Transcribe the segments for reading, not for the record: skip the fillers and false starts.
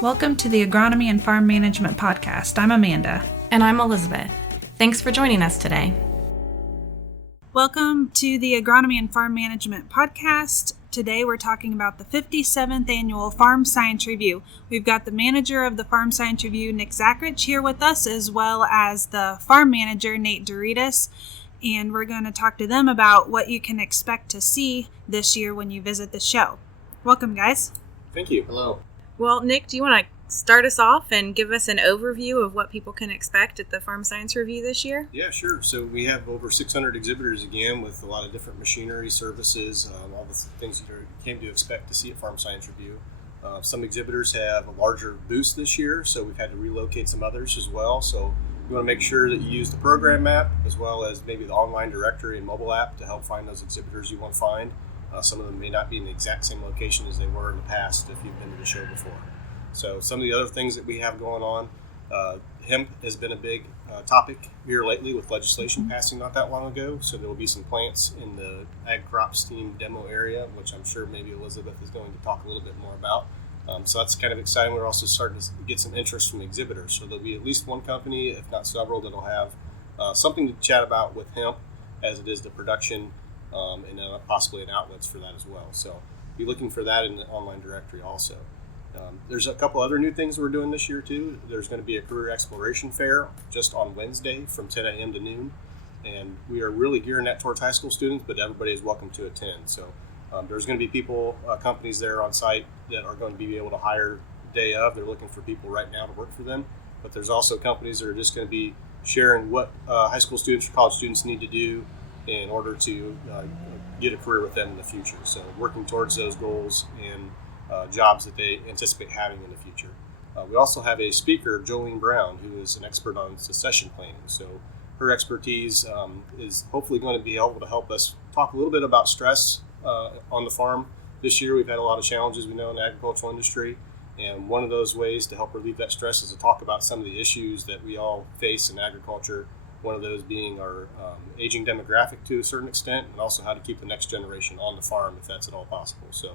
Welcome to the Agronomy and Farm Management Podcast. I'm Amanda. And I'm Elizabeth. Thanks for joining us today. Welcome to the Agronomy and Farm Management Podcast. Today we're talking about the 57th Annual Farm Science Review. We've got the manager of the Farm Science Review, Nick Zachrich, here with us, as well as the farm manager, Nate Douridas. And we're going to talk to them about what you can expect to see this year when you visit the show. Welcome, guys. Thank you. Hello. Well, Nick, do you want to start us off and give us an overview of what people can expect at the Farm Science Review this year? Yeah, sure. So we have over 600 exhibitors again with a lot of different machinery, services, all the things you came to expect to see at Farm Science Review. Some exhibitors have a larger booth this year, so we've had to relocate some others as well. So you want to make sure that you use the program map as well as maybe the online directory and mobile app to help find those exhibitors you want to find. Some of them may not be in the exact same location as they were in the past if you've been to the show before. So some of the other things that we have going on, hemp has been a big topic here lately with legislation passing not that long ago. So there will be some plants in the ag crops team demo area, which I'm sure maybe Elizabeth is going to talk a little bit more about. So that's kind of exciting. We're also starting to get some interest from exhibitors. So there'll be at least one company, if not several, that'll have something to chat about with hemp as it is the production and possibly an outlets for that as well. So be looking for that in the online directory also. There's a couple other new things we're doing this year too. There's going to be a career exploration fair just on Wednesday from 10 a.m. to noon. And we are really gearing that towards high school students, but everybody is welcome to attend. So there's going to be people, companies there on site that are going to be able to hire the day of. They're looking for people right now to work for them. But there's also companies that are just going to be sharing what high school students or college students need to do in order to get a career with them in the future. So working towards those goals and jobs that they anticipate having in the future. We also have a speaker, Jolene Brown, who is an expert on succession planning. So her expertise is hopefully going to be able to help us talk a little bit about stress on the farm. This year we've had a lot of challenges we know in the agricultural industry, and one of those ways to help relieve that stress is to talk about some of the issues that we all face in agriculture. One of those being our aging demographic to a certain extent, and also how to keep the next generation on the farm if that's at all possible. So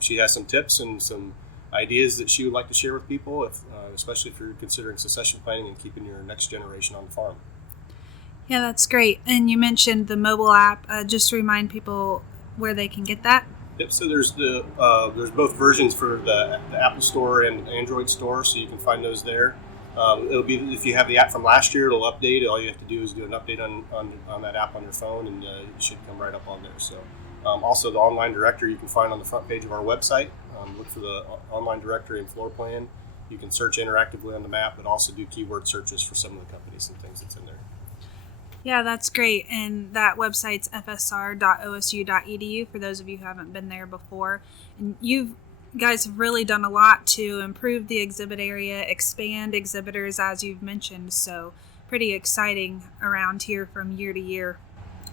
she has some tips and some ideas that she would like to share with people, especially if you're considering succession planning and keeping your next generation on the farm. Yeah, that's great. And you mentioned the mobile app. Just to remind people where they can get that. Yep. So there's there's both versions for the Apple Store and Android Store, so you can find those there. It'll be, if you have the app from last year, it'll update. All you have to do is do an update on that app on your phone, and it should come right up on there. So also the online directory you can find on the front page of our website. Look for the online directory and floor plan. You can search interactively on the map, but also do keyword searches for some of the companies and things that's in there. Yeah, that's great. And that website's fsr.osu.edu for those of you who haven't been there before. And you guys have really done a lot to improve the exhibit area, expand exhibitors, as you've mentioned. So pretty exciting around here from year to year.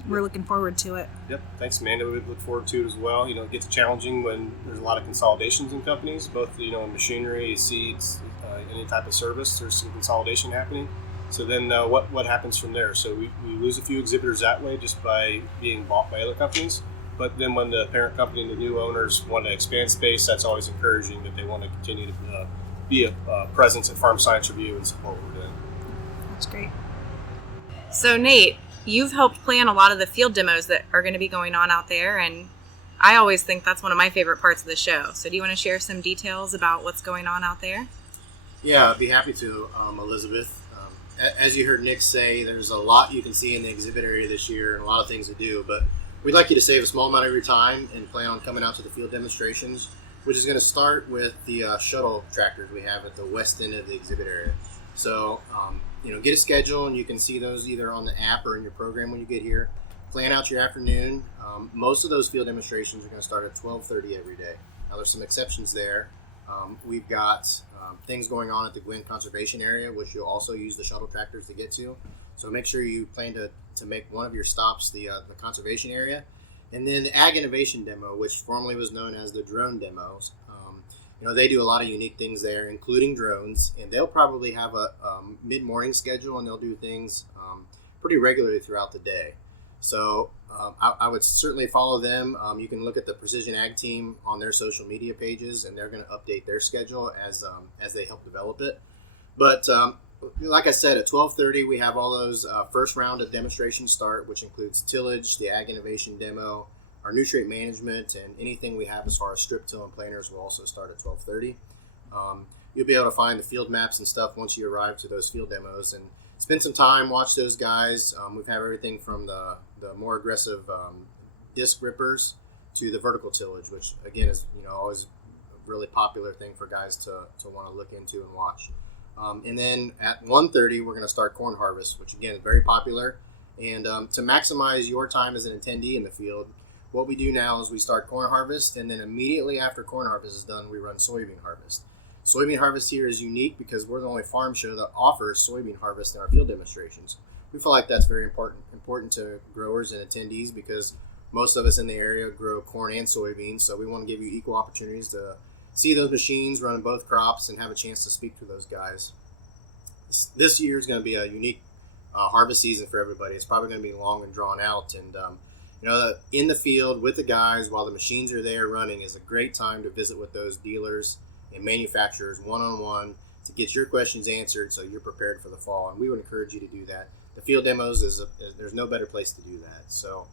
We're looking forward to it. Yep. Thanks, Amanda. We look forward to it as well. You know, it gets challenging when there's a lot of consolidations in companies, both, in machinery, seeds, any type of service. There's some consolidation happening. So then what happens from there? So we lose a few exhibitors that way just by being bought by other companies. But then when the parent company and the new owners want to expand space, that's always encouraging that they want to continue to be a presence at Farm Science Review and support what we're doing. That's great. So Nate, you've helped plan a lot of the field demos that are going to be going on out there, and I always think that's one of my favorite parts of the show. So do you want to share some details about what's going on out there? Yeah, I'd be happy to, Elizabeth. As you heard Nick say, there's a lot you can see in the exhibit area this year and a lot of things to do, but we'd like you to save a small amount of your time and plan on coming out to the field demonstrations, which is going to start with the shuttle tractors we have at the west end of the exhibit area. So, get a schedule, and you can see those either on the app or in your program when you get here. Plan out your afternoon. Most of those field demonstrations are going to start at 12:30 every day. Now, there's some exceptions there. We've got things going on at the Gwynn Conservation Area, which you'll also use the shuttle tractors to get to. So make sure you plan to make one of your stops the conservation area. And then the Ag Innovation Demo, which formerly was known as the drone demos. They do a lot of unique things there, including drones, and they'll probably have a mid-morning schedule, and they'll do things pretty regularly throughout the day. So I would certainly follow them. You can look at the Precision Ag team on their social media pages, and they're going to update their schedule as they help develop it. But like I said, at 12:30 we have all those first round of demonstrations start, which includes tillage, the Ag Innovation demo, our nutrient management, and anything we have as far as strip till and planters will also start at 12:30. You'll be able to find the field maps and stuff once you arrive to those field demos and spend some time, watch those guys. We've had everything from the more aggressive disc rippers to the vertical tillage, which again is always a really popular thing for guys to want to look into and watch. And then at 1:30 we're going to start corn harvest, which again is very popular. And to maximize your time as an attendee in the field, what we do now is we start corn harvest, and then immediately after corn harvest is done, we run soybean harvest. Soybean harvest here is unique because we're the only farm show that offers soybean harvest in our field demonstrations. We feel like that's very important to growers and attendees because most of us in the area grow corn and soybeans, so we want to give you equal opportunities to see those machines running both crops and have a chance to speak to those guys. This year is going to be a unique harvest season for everybody. It's probably going to be long and drawn out, and in the field with the guys while the machines are there running is a great time to visit with those dealers and manufacturers one-on-one to get your questions answered so you're prepared for the fall. And we would encourage you to do that. The field demos there's no better place to do that. So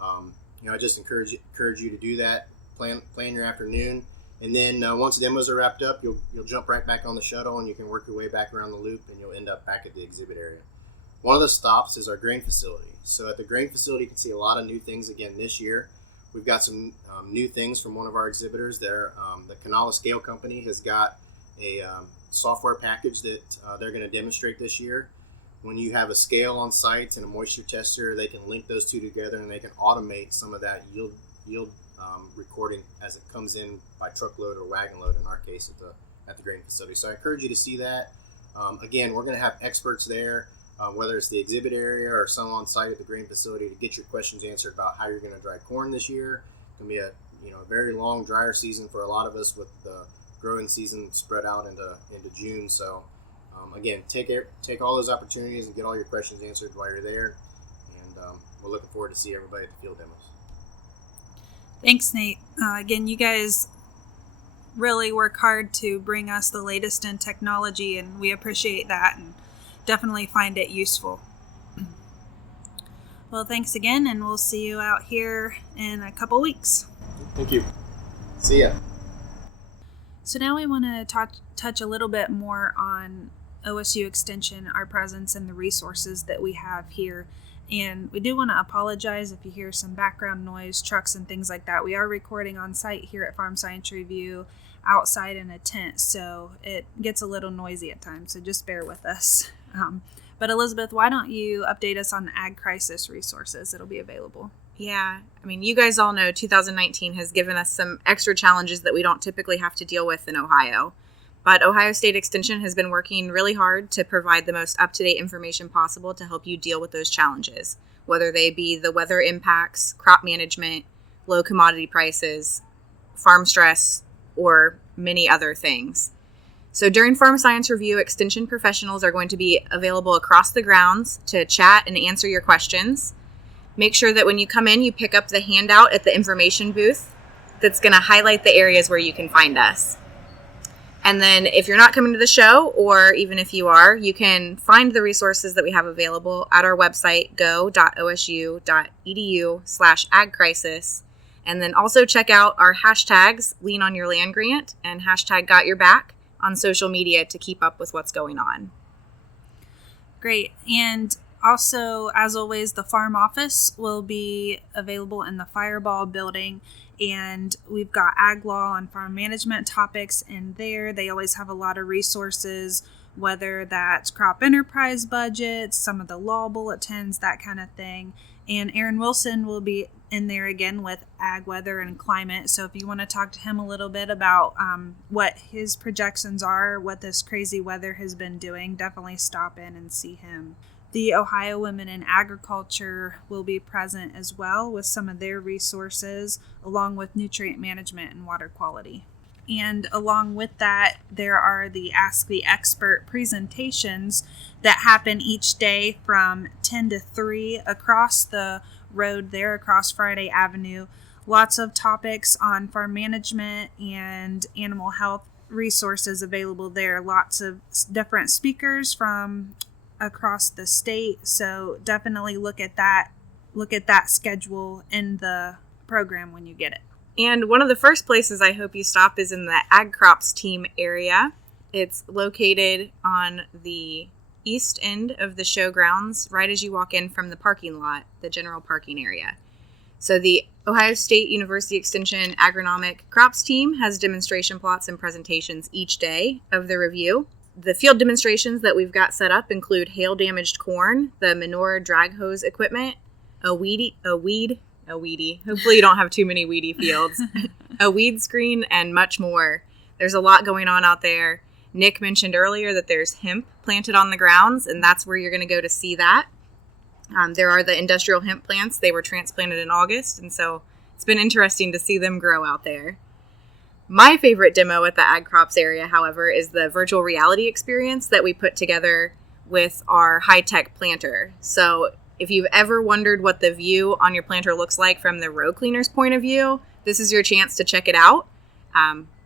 I just encourage you to do that. Plan your afternoon, and then once the demos are wrapped up, you'll jump right back on the shuttle and you can work your way back around the loop and you'll end up back at the exhibit area. One of the stops is our grain facility. So at the grain facility, you can see a lot of new things again this year. We've got some new things from one of our exhibitors there. The Canala Scale Company has got a software package that they're going to demonstrate this year. When you have a scale on site and a moisture tester, they can link those two together and they can automate some of that yield recording as it comes in by truckload or wagon load in our case at the grain facility. So I encourage you to see that. Again, we're going to have experts there. Whether it's the exhibit area or some on site at the grain facility to get your questions answered about how you're going to dry corn this year. It's going to be a very long dryer season for a lot of us with the growing season spread out into June. So again, take all those opportunities and get all your questions answered while you're there. And we're looking forward to see everybody at the field demos. Thanks, Nate. Again, you guys really work hard to bring us the latest in technology, and we appreciate that and definitely find it useful. Well, thanks again, and we'll see you out here in a couple weeks. Thank you. See ya. So now we want to touch a little bit more on OSU Extension, our presence, and the resources that we have here. And we do want to apologize if you hear some background noise, trucks and things like that. We are recording on site here at Farm Science Review outside in a tent, so it gets a little noisy at times, so just bear with us. But Elizabeth, why don't you update us on the Ag Crisis resources that'll be available? Yeah, you guys all know 2019 has given us some extra challenges that we don't typically have to deal with in Ohio. But Ohio State Extension has been working really hard to provide the most up-to-date information possible to help you deal with those challenges, whether they be the weather impacts, crop management, low commodity prices, farm stress, or many other things. So during Farm Science Review, Extension professionals are going to be available across the grounds to chat and answer your questions. Make sure that when you come in, you pick up the handout at the information booth that's going to highlight the areas where you can find us. And then if you're not coming to the show, or even if you are, you can find the resources that we have available at our website, go.osu.edu/agcrisis. And then also check out our hashtags, Lean on Your Land Grant and hashtag Got Your Back, on social media to keep up with what's going on. Great. And also, as always, the farm office will be available in the Fireball building, and we've got ag law and farm management topics in there. They always have a lot of resources, whether that's crop enterprise budgets, some of the law bulletins, that kind of thing. And Aaron Wilson will be in there again with ag, weather, and climate. So if you want to talk to him a little bit about what his projections are, what this crazy weather has been doing, definitely stop in and see him. The Ohio Women in Agriculture will be present as well with some of their resources, along with nutrient management and water quality. And along with that, there are the Ask the Expert presentations that happen each day from 10 to 3 across the road there, across Friday Avenue. Lots of topics on farm management and animal health resources available there. Lots of different speakers from across the state. So definitely look at that schedule in the program when you get it. And one of the first places I hope you stop is in the Ag Crops team area. It's located on the east end of the showgrounds, right as you walk in from the parking lot, the general parking area. So the Ohio State University Extension Agronomic Crops team has demonstration plots and presentations each day of the review. The field demonstrations that we've got set up include hail-damaged corn, the manure drag hose equipment, a weedy, hopefully you don't have too many weedy fields, a weed screen, and much more. There's a lot going on out there. Nick mentioned earlier that there's hemp planted on the grounds, and that's where you're going to go to see that. There are the industrial hemp plants. They were transplanted in August, and so it's been interesting to see them grow out there. My favorite demo at the Ag Crops area, however, is the virtual reality experience that we put together with our high-tech planter. So if you've ever wondered what the view on your planter looks like from the row cleaner's point of view, this is your chance to check it out.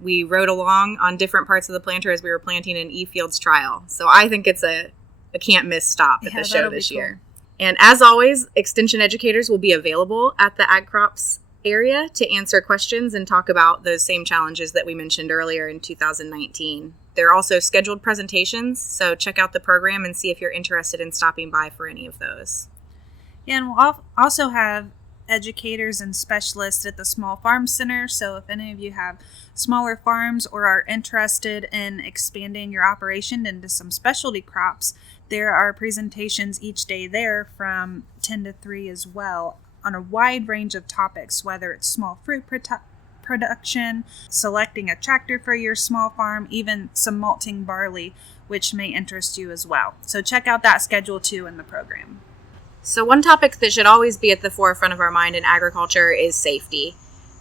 We rode along on different parts of the planter as we were planting an eFields trial. So I think it's a can't-miss stop at the show this year. And as always, Extension educators will be available at the Ag Crops area to answer questions and talk about those same challenges that we mentioned earlier in 2019. There are also scheduled presentations, so check out the program and see if you're interested in stopping by for any of those. Yeah, and we'll also have educators and specialists at the Small Farm Center, so if any of you have smaller farms or are interested in expanding your operation into some specialty crops, there are presentations each day there from 10 to 3 as well on a wide range of topics, whether it's small fruit production, selecting a tractor for your small farm, even some malting barley, which may interest you as well. So check out that schedule too in the program. So one topic that should always be at the forefront of our mind in agriculture is safety.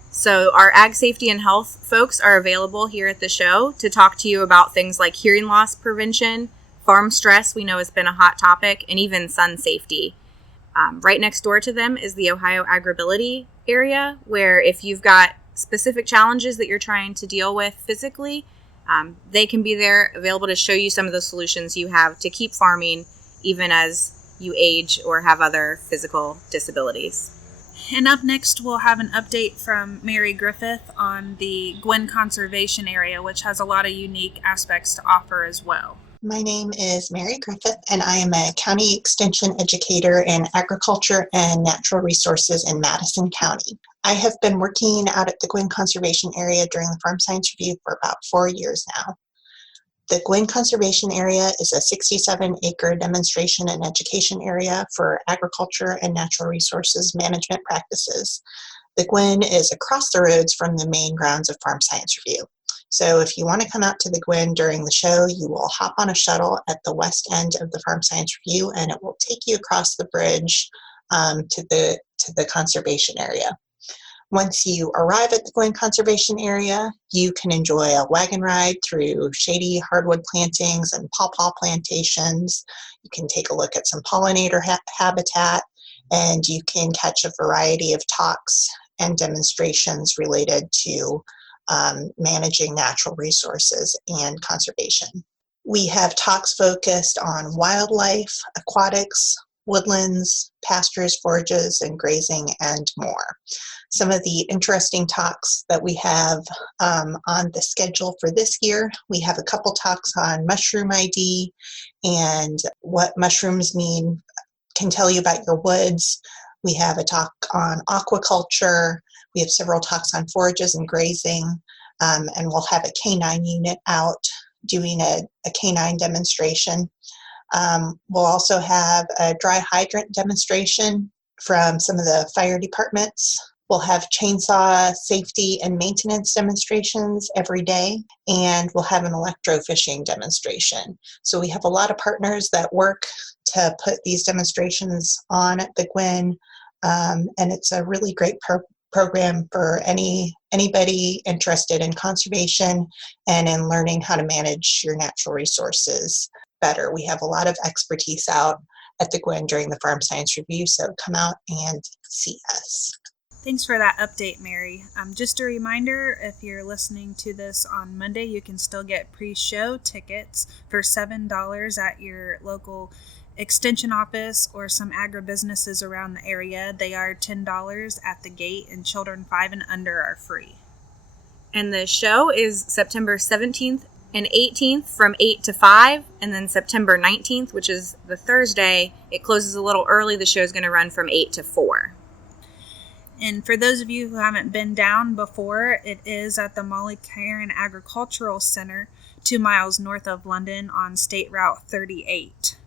So our ag safety and health folks are available here at the show to talk to you about things like hearing loss prevention, farm stress, we know has been a hot topic, and even sun safety. Right next door to them is the Ohio Agribility area, where if you've got specific challenges that you're trying to deal with physically, they can be there available to show you some of the solutions you have to keep farming even as you age or have other physical disabilities. And up next, we'll have an update from Mary Griffith on the Gwynn Conservation Area, which has a lot of unique aspects to offer as well. My name is Mary Griffith, and I am a county extension educator in agriculture and natural resources in Madison County. I have been working out at the Gwynn Conservation Area during the Farm Science Review for about 4 years now. The Gwynn Conservation Area is a 67-acre demonstration and education area for agriculture and natural resources management practices. The Gwynn is across the roads from the main grounds of Farm Science Review. So if you want to come out to the Gwynn during the show, you will hop on a shuttle at the west end of the Farm Science Review, and it will take you across the bridge to the conservation area. Once you arrive at the Gwynn Conservation Area, you can enjoy a wagon ride through shady hardwood plantings and pawpaw plantations. You can take a look at some pollinator habitat, and you can catch a variety of talks and demonstrations related to managing natural resources and conservation. We have talks focused on wildlife, aquatics, woodlands, pastures, forages, and grazing, and more. Some of the interesting talks that we have on the schedule for this year, we have a couple talks on mushroom ID and what mushrooms can tell you about your woods. We have a talk on aquaculture. We have several talks on forages and grazing, and we'll have a canine unit out doing a canine demonstration. We'll also have a dry hydrant demonstration from some of the fire departments. We'll have chainsaw safety and maintenance demonstrations every day, and we'll have an electrofishing demonstration. So we have a lot of partners that work to put these demonstrations on at the Gwynn, and it's a really great program for anybody interested in conservation and in learning how to manage your natural resources better. We have a lot of expertise out at the Gwin during the Farm Science Review, so come out and see us. Thanks for that update, Mary. Just a reminder, if you're listening to this on Monday, you can still get pre-show tickets for $7 at your local extension office or some agribusinesses around the area. They are $10 at the gate, and children 5 and under are free. And the show is September 17th and 18th from 8 to 5, and then September 19th, which is the Thursday, it closes a little early. The show is going to run from 8 to 4. And for those of you who haven't been down before, it is at the Molly Cairn Agricultural Center, 2 miles north of London on State Route 38.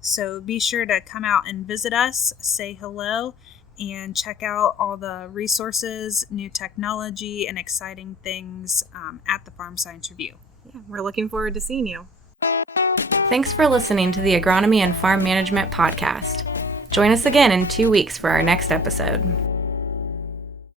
So be sure to come out and visit us, say hello, and check out all the resources, new technology, and exciting things at the Farm Science Review. Yeah, we're looking forward to seeing you. Thanks for listening to the Agronomy and Farm Management Podcast. Join us again in 2 weeks for our next episode.